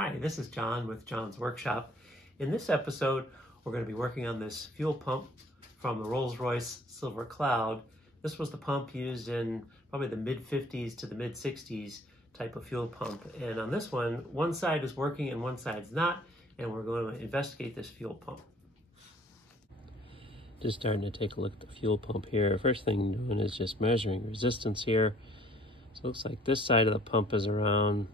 Hi, this is John with John's Workshop. In this episode, we're going to be working on this fuel pump from the Rolls-Royce Silver Cloud. This was the pump used in probably the mid-50s to the mid-60s type of fuel pump. And on this one side is working and one side's not, and we're going to investigate this fuel pump. Just starting to take a look at the fuel pump here. First thing I'm doing is just measuring resistance here. So it looks like this side of the pump is around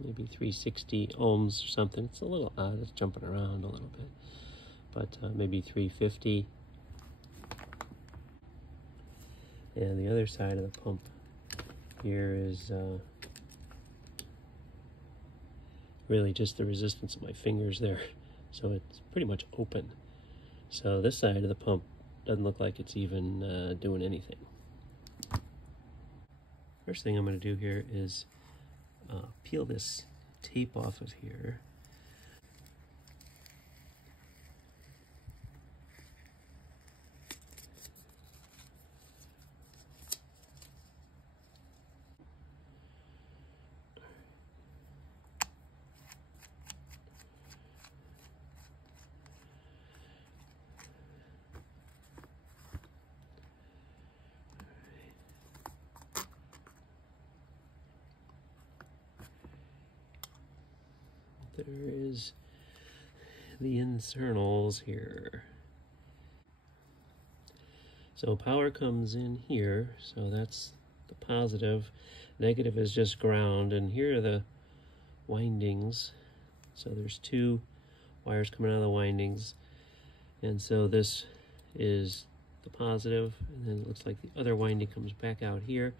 maybe 360 ohms or something. It's a little odd, it's jumping around a little bit, but maybe 350. And the other side of the pump here is really just the resistance of my fingers there. So it's pretty much open. So this side of the pump doesn't look like it's even doing anything. First thing I'm going to do here is peel this tape off of here. There is the internals here. So power comes in here, so that's the positive. Negative is just ground, and here are the windings. So there's two wires coming out of the windings, and so this is the positive, and then it looks like the other winding comes back out here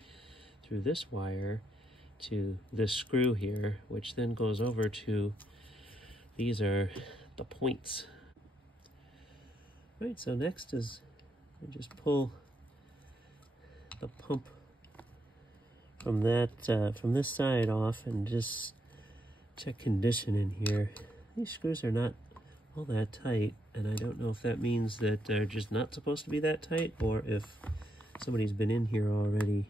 through this wire to this screw here, which then goes over to, these are the points. Right, so next is I just pull the pump from that from this side off and just check condition in here. These screws are not all that tight, and I don't know if that means that they're just not supposed to be that tight, or if somebody's been in here already.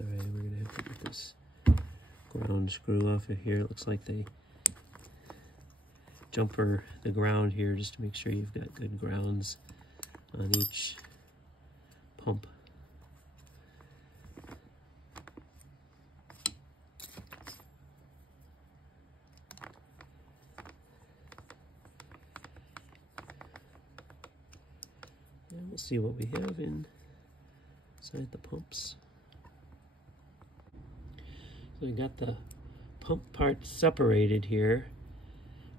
Alright, we're going to have to get this ground screw off of here. It looks like they jumper the ground here just to make sure you've got good grounds on each pump. And we'll see what we have inside the pumps. So we got the pump parts separated here.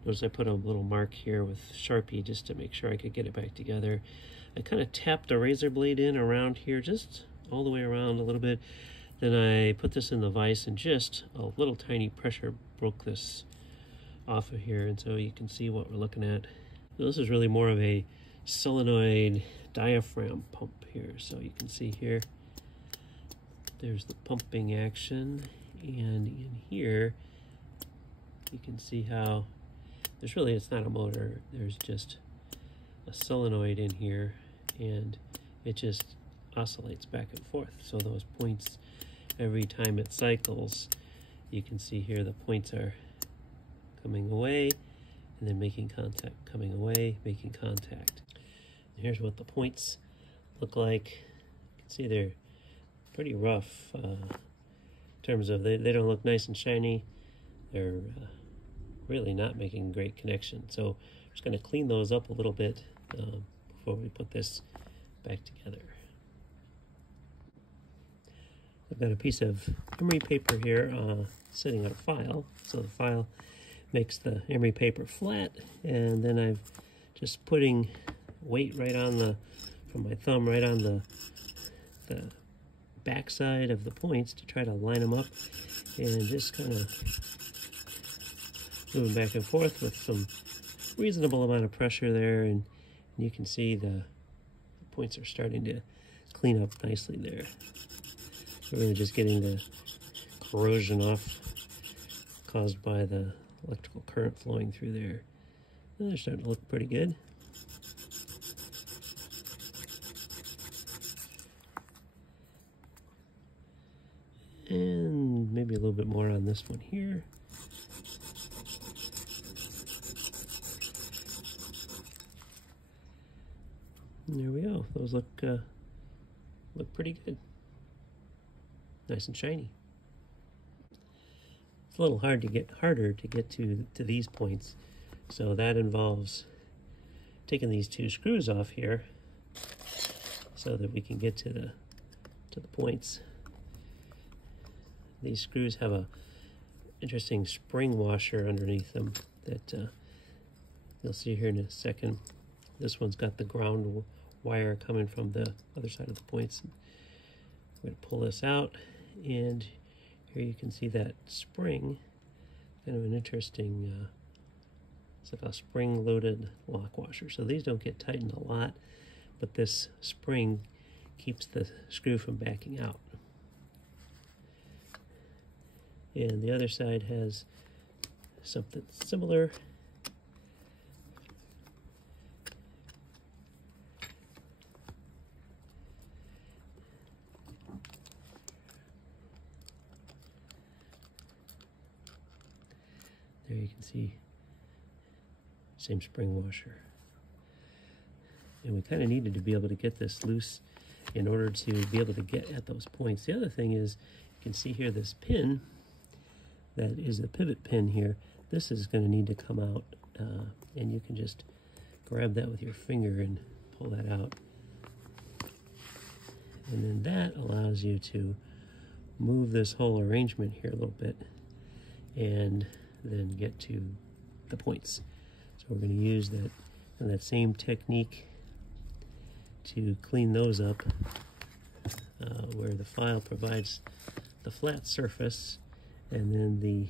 Notice I put a little mark here with Sharpie just to make sure I could get it back together. I kind of tapped a razor blade in around here, just all the way around a little bit. Then I put this in the vise and just a little tiny pressure broke this off of here. And so you can see what we're looking at. So this is really more of a solenoid diaphragm pump here. So you can see here, there's the pumping action. And in here, you can see how it's not a motor, there's just a solenoid in here, and it just oscillates back and forth. So those points, every time it cycles, you can see here the points are coming away, and then making contact, coming away, making contact. And here's what the points look like. You can see they're pretty rough. In terms of they don't look nice and shiny, they're really not making great connection. So I'm just going to clean those up a little bit before we put this back together. I've got a piece of emery paper here sitting on a file, so the file makes the emery paper flat, and then I'm just putting weight right on from my thumb right on the back side of the points to try to line them up, and just kind of moving back and forth with some reasonable amount of pressure there, and you can see the points are starting to clean up nicely there. We're really just getting the corrosion off caused by the electrical current flowing through there. And they're starting to look pretty good. And maybe a little bit more on this one here. And there we go. Those look pretty good. Nice and shiny. It's a little harder to get to these points, so that involves taking these two screws off here so that we can get to the points. These screws have a interesting spring washer underneath them that you'll see here in a second. This one's got the ground wire coming from the other side of the points. I'm going to pull this out, and here you can see that spring, kind of an interesting, it's like a spring-loaded lock washer. So these don't get tightened a lot, but this spring keeps the screw from backing out. And the other side has something similar. There you can see, same spring washer. And we kind of needed to be able to get this loose in order to be able to get at those points. The other thing is, you can see here this pin, that is the pivot pin here. This is going to need to come out, and you can just grab that with your finger and pull that out. And then that allows you to move this whole arrangement here a little bit and then get to the points. So we're going to use that same technique to clean those up, where the file provides the flat surface, and then the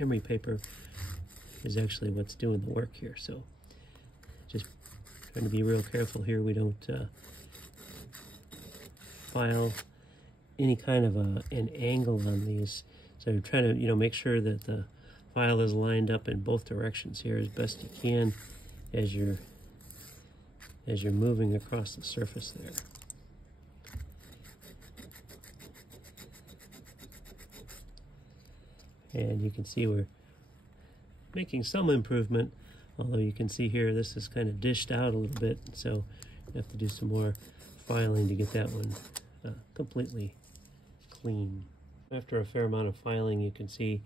emery paper is actually what's doing the work here. So just trying to be real careful here we don't file any kind of an angle on these. So you're trying to make sure that the file is lined up in both directions here as best you can as you're moving across the surface there. And you can see we're making some improvement, although you can see here this is kind of dished out a little bit, so you have to do some more filing to get that one completely clean. After a fair amount of filing, you can see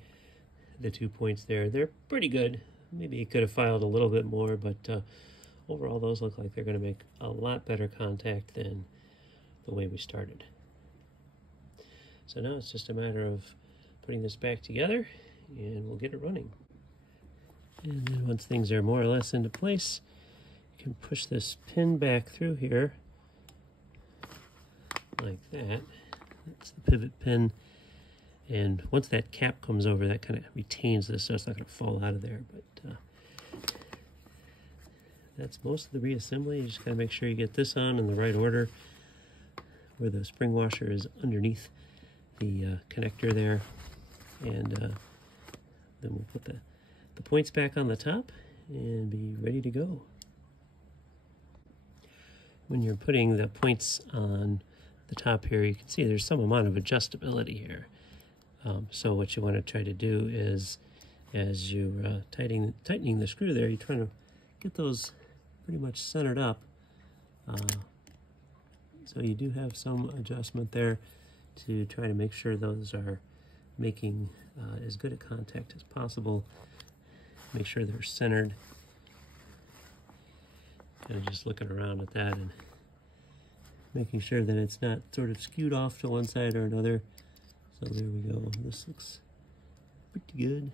the 2 points there. They're pretty good. Maybe you could have filed a little bit more, but overall those look like they're going to make a lot better contact than the way we started. So now it's just a matter of putting this back together, and we'll get it running. And then once things are more or less into place, you can push this pin back through here like that. That's the pivot pin. And once that cap comes over, that kind of retains this, so it's not going to fall out of there. But that's most of the reassembly. You just got to make sure you get this on in the right order, where the spring washer is underneath the connector there. And then we'll put the points back on the top and be ready to go. When you're putting the points on the top here, you can see there's some amount of adjustability here. So what you want to try to do is, as you're tightening the screw there, you're trying to get those pretty much centered up. So you do have some adjustment there to try to make sure those are making as good a contact as possible. Make sure they're centered. Kind of just looking around at that and making sure that it's not sort of skewed off to one side or another. So there we go. This looks pretty good.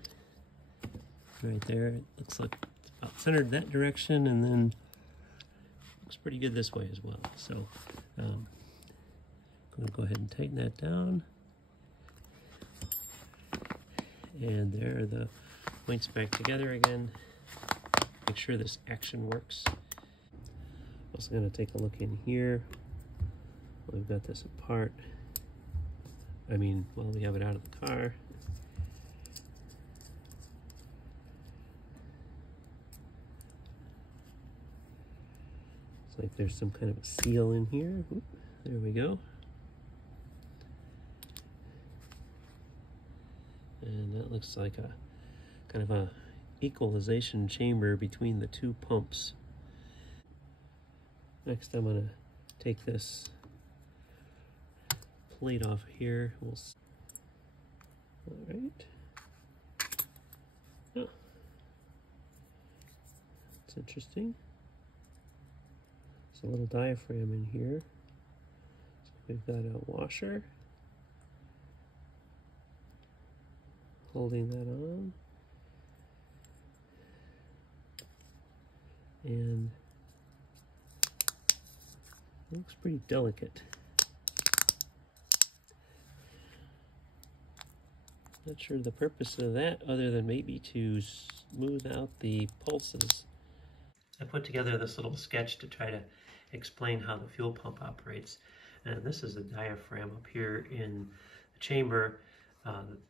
Right there. It looks like it's about centered that direction, and then looks pretty good this way as well. So I'm going to go ahead and tighten that down. And there are the points back together again. Make sure this action works. Also going to take a look in here. We've got this apart. I mean, while we have it out of the car. It's like there's some kind of a seal in here. Oop, there we go. And that looks like a kind of a equalization chamber between the two pumps. Next, I'm going to take this plate off here. All right. Oh, that's interesting. There's a little diaphragm in here. So we've got a washer holding that on. And it looks pretty delicate. Not sure the purpose of that other than maybe to smooth out the pulses. I put together this little sketch to try to explain how the fuel pump operates. And this is a diaphragm up here in the chamber.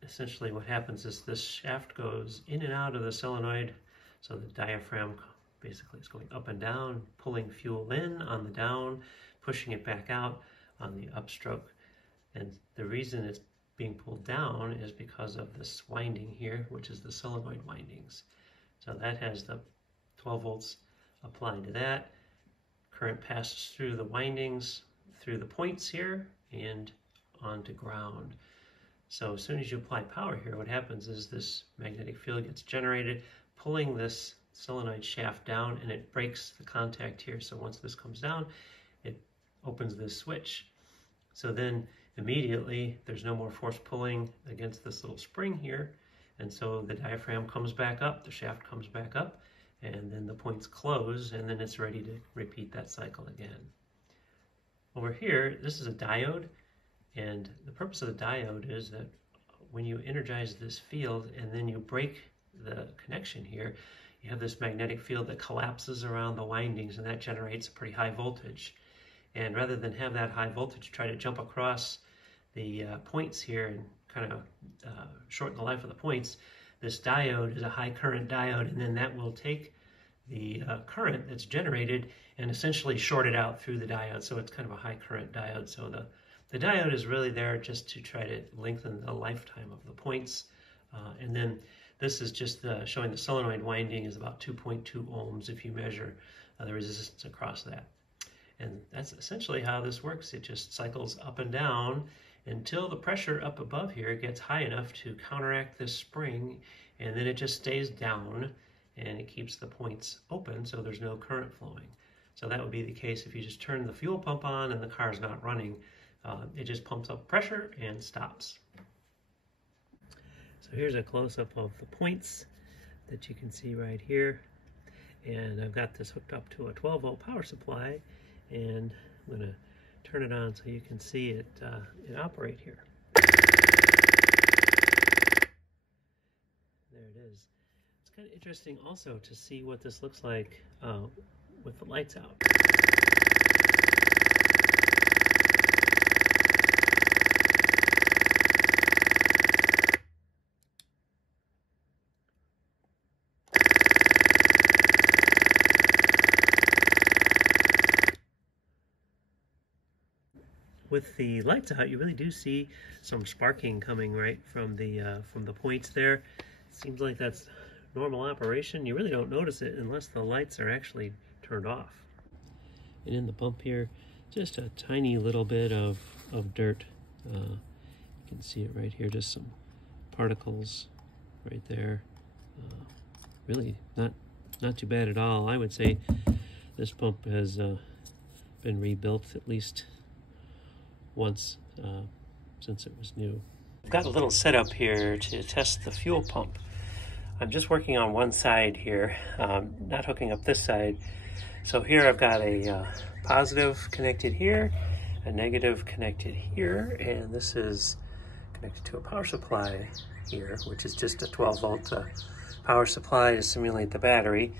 Essentially what happens is this shaft goes in and out of the solenoid. So the diaphragm basically is going up and down, pulling fuel in on the down, pushing it back out on the upstroke. And the reason it's being pulled down is because of this winding here, which is the solenoid windings. So that has the 12 volts applied to that. Current passes through the windings, through the points here, and onto ground. So as soon as you apply power here, what happens is this magnetic field gets generated, pulling this solenoid shaft down, and it breaks the contact here. So once this comes down, it opens this switch. So then immediately there's no more force pulling against this little spring here, and so the diaphragm comes back up, the shaft comes back up, and then the points close, and then it's ready to repeat that cycle again. Over here, this is a diode, and the purpose of the diode is that when you energize this field and then you break the connection here, you have this magnetic field that collapses around the windings, and that generates a pretty high voltage. And rather than have that high voltage try to jump across the points here and kind of shorten the life of the points, this diode is a high current diode, and then that will take the current that's generated and essentially short it out through the diode. So it's kind of a high current diode. So the diode is really there just to try to lengthen the lifetime of the points. And then this is just showing the solenoid winding is about 2.2 ohms if you measure the resistance across that. And that's essentially how this works. It just cycles up and down until the pressure up above here gets high enough to counteract this spring, and then it just stays down and it keeps the points open so there's no current flowing. So that would be the case if you just turn the fuel pump on and the car's not running. It just pumps up pressure and stops. So here's a close-up of the points that you can see right here. And I've got this hooked up to a 12-volt power supply, and I'm going to turn it on so you can see it operate here. There it is. It's kind of interesting also to see what this looks like with the lights out. With the lights out, you really do see some sparking coming right from the points there. It seems like that's normal operation. You really don't notice it unless the lights are actually turned off. And in the pump here, just a tiny little bit of dirt. You can see it right here, just some particles right there. Really not too bad at all. I would say this pump has been rebuilt at least once since it was new. I've got a little setup here to test the fuel pump. I'm just working on one side here, not hooking up this side. So here I've got a positive connected here, a negative connected here, and this is connected to a power supply here, which is just a 12-volt power supply to simulate the battery.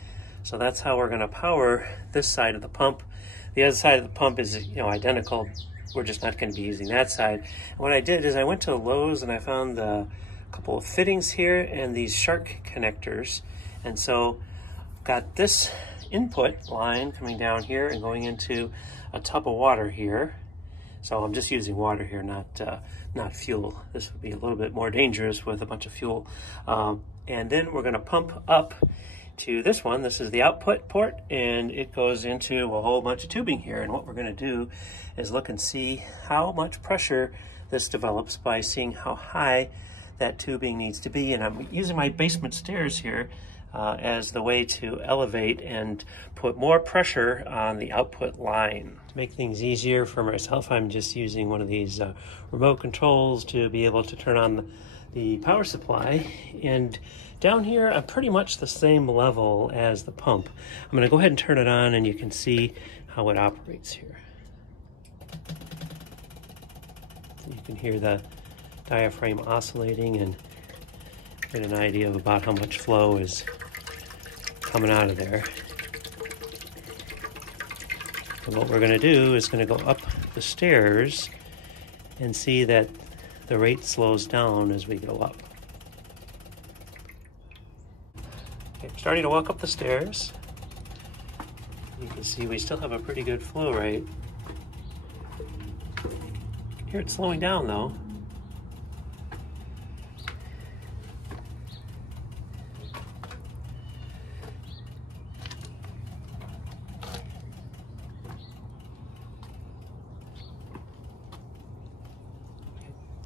So that's how we're going to power this side of the pump. The other side of the pump is, identical we're just not going to be using that side. And what I did is I went to Lowe's and I found a couple of fittings here and these shark connectors. And so got this input line coming down here and going into a tub of water here. So I'm just using water here, not fuel. This would be a little bit more dangerous with a bunch of fuel. And then we're going to pump up to this one. This is the output port, and it goes into a whole bunch of tubing here. And what we're going to do is look and see how much pressure this develops by seeing how high that tubing needs to be. And I'm using my basement stairs here as the way to elevate and put more pressure on the output line. To make things easier for myself, I'm just using one of these remote controls to be able to turn on the power supply. And down here, I'm pretty much the same level as the pump. I'm going to go ahead and turn it on and you can see how it operates here. You can hear the diaphragm oscillating and get an idea of about how much flow is coming out of there. And what we're going to do is going to go up the stairs and see that the rate slows down as we go up. Okay, I'm starting to walk up the stairs. You can see we still have a pretty good flow rate. You can hear it slowing down though.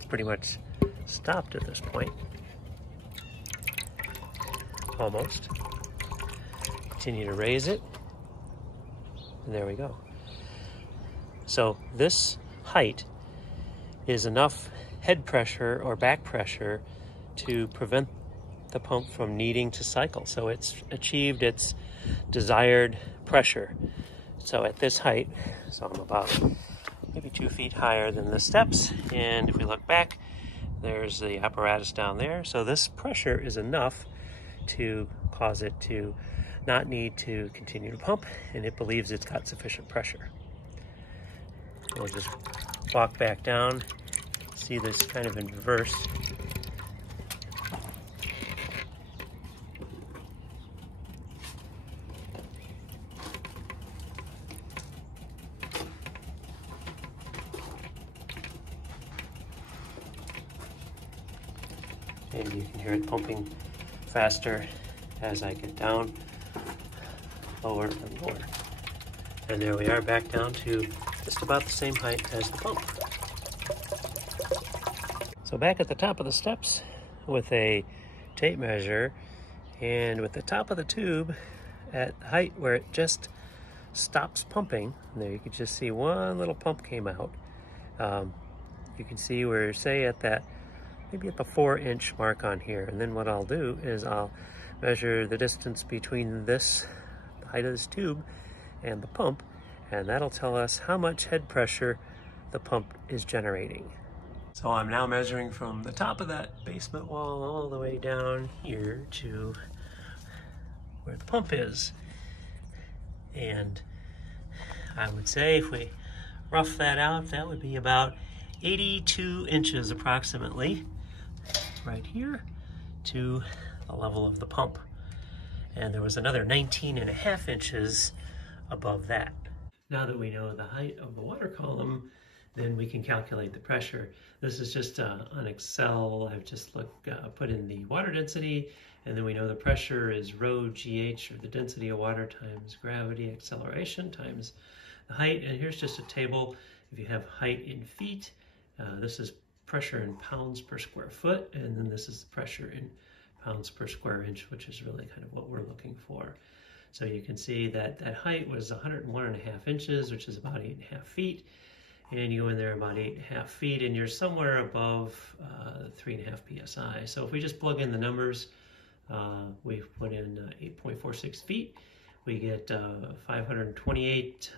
Pretty much stopped at this point. Almost. Continue to raise it. And there we go. So this height is enough head pressure or back pressure to prevent the pump from needing to cycle. So it's achieved its desired pressure. So at this height, so I'm about maybe 2 feet higher than the steps, and if we look back, there's the apparatus down there. So this pressure is enough to cause it to not need to continue to pump, and it believes it's got sufficient pressure. We'll just walk back down, see this kind of in reverse. And you can hear it pumping faster as I get down, lower and lower. And there we are, back down to just about the same height as the pump. So back at the top of the steps with a tape measure and with the top of the tube at height where it just stops pumping. And there you can just see one little pump came out. You can see we're, say, at that, maybe at the 4-inch mark on here. And then what I'll do is I'll measure the distance between this, the height of this tube, and the pump, and that'll tell us how much head pressure the pump is generating. So I'm now measuring from the top of that basement wall all the way down here to where the pump is. And I would say if we rough that out, that would be about 82 inches approximately, right here to the level of the pump. And there was another 19.5 inches above that. Now that we know the height of the water column, then we can calculate the pressure. This is just on Excel. I've just put in the water density, and then we know the pressure is rho GH, or the density of water times gravity acceleration times the height. And here's just a table. If you have height in feet, this is pressure in pounds per square foot, and then this is the pressure in pounds per square inch, which is really kind of what we're looking for. So you can see that that height was 101.5 inches, which is about 8.5 feet. And you go in there about 8.5 feet, and you're somewhere above 3.5 psi. So if we just plug in the numbers, we've put in 8.46 feet. We get 528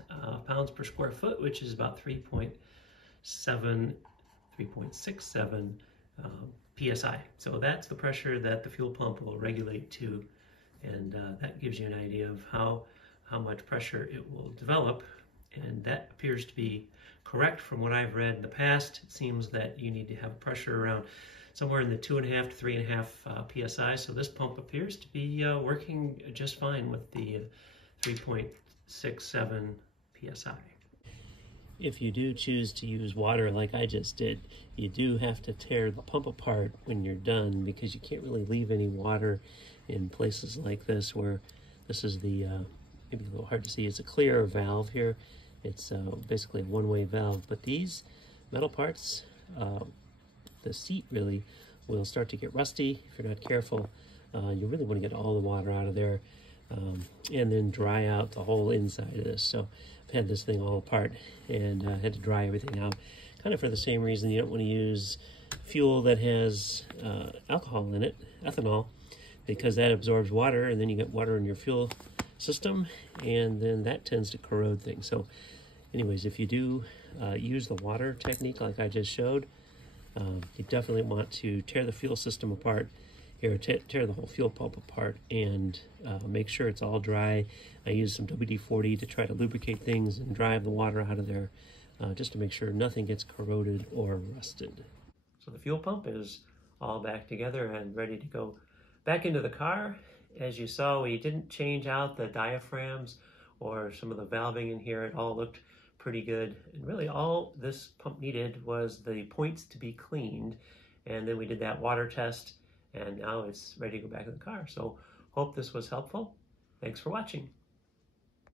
pounds per square foot, which is about 3.67 psi. So that's the pressure that the fuel pump will regulate to, and that gives you an idea of how much pressure it will develop and that appears to be correct from what I've read in the past. It seems that you need to have pressure around somewhere in the 2.5 to 3.5 psi. So this pump appears to be working just fine with the 3.67 psi. If you do choose to use water like I just did, you do have to tear the pump apart when you're done, because you can't really leave any water in places like this where this is the, maybe a little hard to see, it's a clear valve here. It's basically a one-way valve, but these metal parts, the seat really will start to get rusty if you're not careful. You really want to get all the water out of there, and then dry out the whole inside of this. So I've had this thing all apart and had to dry everything out, kind of for the same reason you don't want to use fuel that has alcohol in it, ethanol, because that absorbs water, and then you get water in your fuel system, and then that tends to corrode things. So anyways, if you do use the water technique like I just showed, you definitely want to tear the fuel system apart here, tear the whole fuel pump apart, and make sure it's all dry. I use some WD-40 to try to lubricate things and drive the water out of there, just to make sure nothing gets corroded or rusted. So the fuel pump is all back together and ready to go back into the car. As you saw, we didn't change out the diaphragms or some of the valving in here. It all looked pretty good. And really all this pump needed was the points to be cleaned. And then we did that water test, and now it's ready to go back in the car. So hope this was helpful. Thanks for watching.